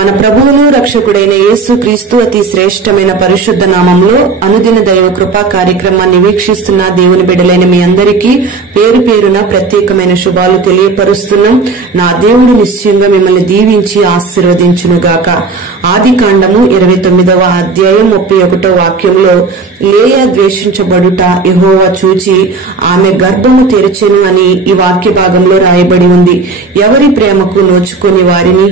మన ప్రభువును రక్షకుడైన యేసు క్రీస్తు అతి శ్రేష్టమైన పరిశుద్ధ నామంలో అనుదిన దైవ కృపా కార్యక్రమాన్ని వీక్షిస్తున్న దేవుని బిడ్డలైన మీ అందరికీ పేరు పేరున ప్రత్యేకమైన శుభాలు తెలియపరుస్తున్నాం. నా దేవుడు నిశ్చయంగా మిమ్మల్ని దీవించి ఆశీర్వదించునుగాక. ఆదికాండము 29వ అధ్యాయం 31వ వాక్యంలో లేయా ద్వేషించబడుట యెహోవా చూచి ఆమె గర్భము తెరచెను అని ఈ వాక్య భాగంలో రాయబడి ఉంది. ఎవరి ప్రేమకు నోచుకొని వారిని,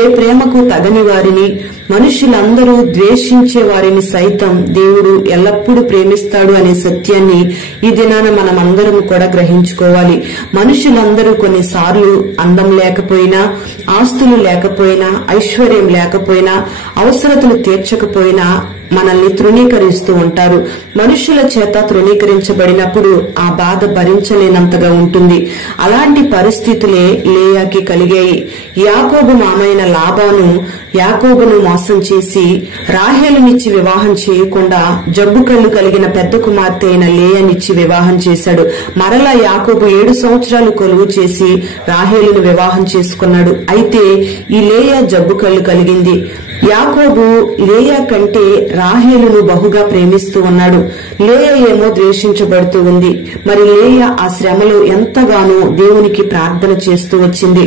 ఏ ప్రేమకు తగని వారిని, మనుషులందరూ ద్వేషించే వారిని సైతం దేవుడు ఎల్లప్పుడూ ప్రేమిస్తాడు అనే సత్యాన్ని ఈ దినాన మనం అందరం కూడా గ్రహించుకోవాలి. మనుషులందరూ కొన్నిసార్లు అందం లేకపోయినా, ఆస్తులు లేకపోయినా, ఐశ్వర్యం లేకపోయినా, అవసరతలు తీర్చకపోయినా మనల్ని తృణీకరిస్తూ ఉంటారు. మనుషుల చేత తృణీకరించబడినప్పుడు ఆ బాధ భరించలేనంతగా ఉంటుంది. అలాంటి పరిస్థితులే లేయాకి కలిగాయి. యాకోబు మామైన లాబాను యాకోబును మోసం చేసి రాహేలునిచ్చి వివాహం చేయకుండా జబ్బు కళ్ళు కలిగిన పెద్ద కుమార్తె అయిన లేయానిచ్చి వివాహం చేశాడు. మరలా యాకోబు 7 సంవత్సరాలు కొలువు చేసి రాహేలును వివాహం చేసుకున్నాడు. అయితే ఈ లేయా జబ్బు కళ్ళు కలిగింది. యాకోబు లేయా కంటే రాహేలును బహుగా ప్రేమిస్తూ ఉన్నాడు. లేయా ఏమో ద్వేషించబడుతూ ఉంది. మరి లేయా ఆ శ్రమలో ఎంతగానో దేవునికి ప్రార్థన చేస్తూ వచ్చింది,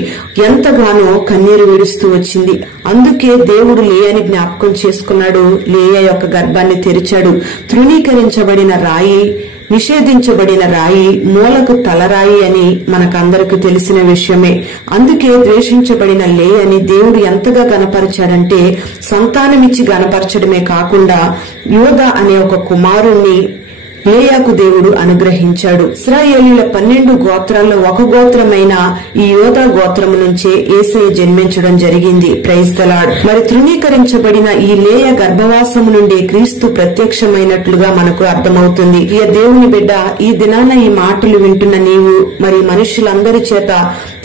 ఎంతగానో కన్నీరు విడుస్తూ వచ్చింది. అందుకే దేవుడు లేయాని జ్ఞాపకం చేసుకున్నాడు. లేయా యొక్క గర్భాన్ని తెరిచాడు. తృణీకరించబడిన రాయి, నిషేధించబడిన రాయి మూలకు తలరాయి అని మనకందరికి తెలిసిన విషయమే. అందుకే ద్వేషించబడిన లేయాని దేవుడు ఎంతగా గణపరిచాడంటే సంతానమిచ్చి గణపరచడమే కాకుండా యోదా అనే ఒక కుమారుణ్ణి లేయాకు దేవుడు అనుగ్రహించాడు. ఇశ్రాయేలీయుల 12 గోత్రాల్లో ఒక గోత్రమైన ఈ యోదా గోత్రము నుంచే యేసయ్య జన్మించడం జరిగింది. Praise the Lord. మరి తృణీకరించబడిన ఈ లేయా గర్భవాసము నుండి క్రీస్తు ప్రత్యక్షమైనట్లుగా మనకు అర్థమవుతుంది. ఈ దేవుని బిడ్డ, ఈ దినాన ఈ మాటలు వింటున్న నీవు మరి మనుషులందరి చేత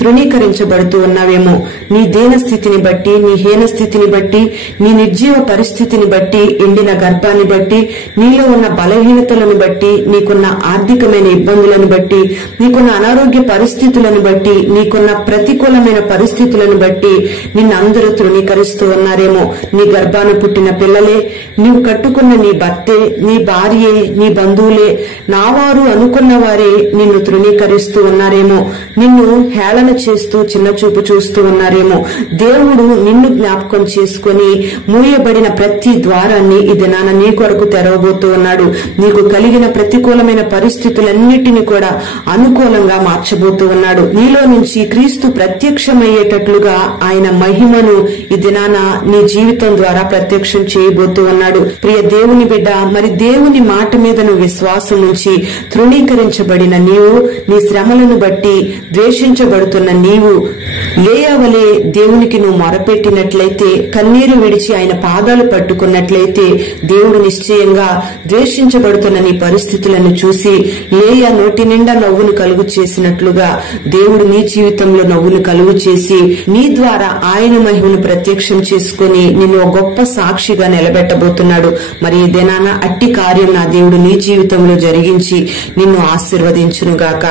తృణీకరించబడుతూ ఉన్నావేమో. నీ దీన స్థితిని బట్టి, నీ హీన స్థితిని బట్టి, నీ నిర్జీవ పరిస్థితిని బట్టి, ఎండిన గర్భాన్ని బట్టి, నీలో ఉన్న బలహీనతలను బట్టి, నీకున్న ఆర్థికమైన ఇబ్బందులను బట్టి, నీకున్న అనారోగ్య పరిస్థితులను బట్టి, నీకున్న ప్రతికూలమైన పరిస్థితులను బట్టి నిన్నందరూ తృణీకరిస్తూ ఉన్నారేమో. నీ గర్భాన పుట్టిన పిల్లలే, నీవు కట్టుకున్న నీ భర్తే, నీ భార్యే, నీ బంధువులే, నావారు అనుకున్న వారే నిన్ను తృణీకరిస్తూ ఉన్నారేమో. నిన్ను హేళన చేస్తూ చిన్న చూపు చూస్తూ ఉన్నారేమో. దేవుడు నిన్ను జ్ఞాపకం చేసుకుని మూయబడిన ప్రతి ద్వారాన్ని ఈ దినాన నీ కొరకు తెరవబోతూ ఉన్నాడు. నీకు కలిగిన ప్రతికూలమైన పరిస్థితులన్నిటినీ కూడా అనుకూలంగా మార్చబోతూ ఉన్నాడు. నీలో నుంచి క్రీస్తు ప్రత్యక్షమయ్యేటట్లుగా ఆయన మహిమను ఈ దినాన నీ జీవితం ద్వారా ప్రత్యక్షం చేయబోతూ ఉన్నాడు. ప్రియ దేవుని బిడ్డ, మరి దేవుని మాట మీద నువ్వు విశ్వాసం ఉంచి తృణీకరించబడిన నీవు, నీ శ్రమలను బట్టి ద్వేషించబడుతున్న నీవు లేయా వలె దేవునికి నువ్వు మొరపెట్టినట్లయితే, కన్నీరు విడిచి ఆయన పాదాలు పట్టుకున్నట్లయితే దేవుడు నిశ్చయంగా ద్వేషించబడుతున్న నీ పరిస్థితులను చూసి లేయా నోటి నిండా నవ్వును కలుగు చేసినట్లుగా దేవుడు నీ జీవితంలో నవ్వును కలుగు చేసి నీ ద్వారా ఆయన మహిమను ప్రత్యక్షం చేసుకుని నిన్ను ఒక గొప్ప సాక్షిగా నిలబెట్టబోతున్నాడు. మరి ఈ దినాన అట్టి కార్యం నా దేవుడు నీ జీవితంలో జరిగించి నిన్ను ఆశీర్వదించునుగాక.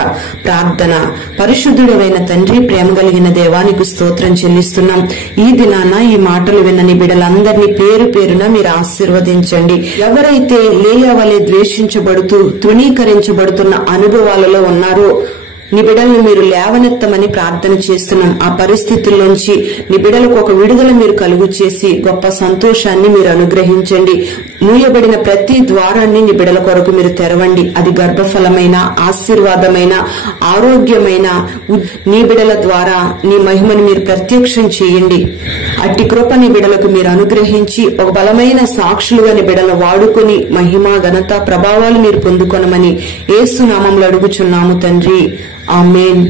ప్రార్థన. పరిశుద్ధుడైన తండ్రి, ప్రేమ కలిగిన దేవానికి స్తోత్రం చెల్లిస్తున్నాం. ఈ దినాన ఈ మాటలు విన్న నీ బిడ్డలందరినీ పేరు పేరున మీరు ఆశీర్వదించండి. ఎవరైతే లేయా వలె ద్వేషించబడుతూ తృణీకరించబడుతున్న అనుభవాలలో ఉన్నారో నీ బిడ్డలను మీరు లేవనెత్తమని ప్రార్థన చేస్తున్నాం. ఆ పరిస్థితుల్లోంచి నీ బిడ్డలకు ఒక విడుదల మీరు కలుగు చేసి గొప్ప సంతోషాన్ని మీరు అనుగ్రహించండి. మూయబడిన ప్రతి ద్వారాన్ని నీ బిడ్డల కొరకు మీరు తెరవండి. అది గర్భఫలమైన, ఆశీర్వాదమైన, ఆరోగ్యమైన నీ బిడ్డల ద్వారా నీ మహిమను మీరు ప్రత్యక్షం చేయండి. అట్టి కృప నీ బిడ్డలకు మీరు అనుగ్రహించి ఒక బలమైన సాక్షులుగా నీ బిడ్డలను వాడుకొని మహిమ, ఘనత, ప్రభావాలు మీరు పొందుకొనమని యేసు నామములో అడుగుచున్నాము తండ్రి. ఆమేన్.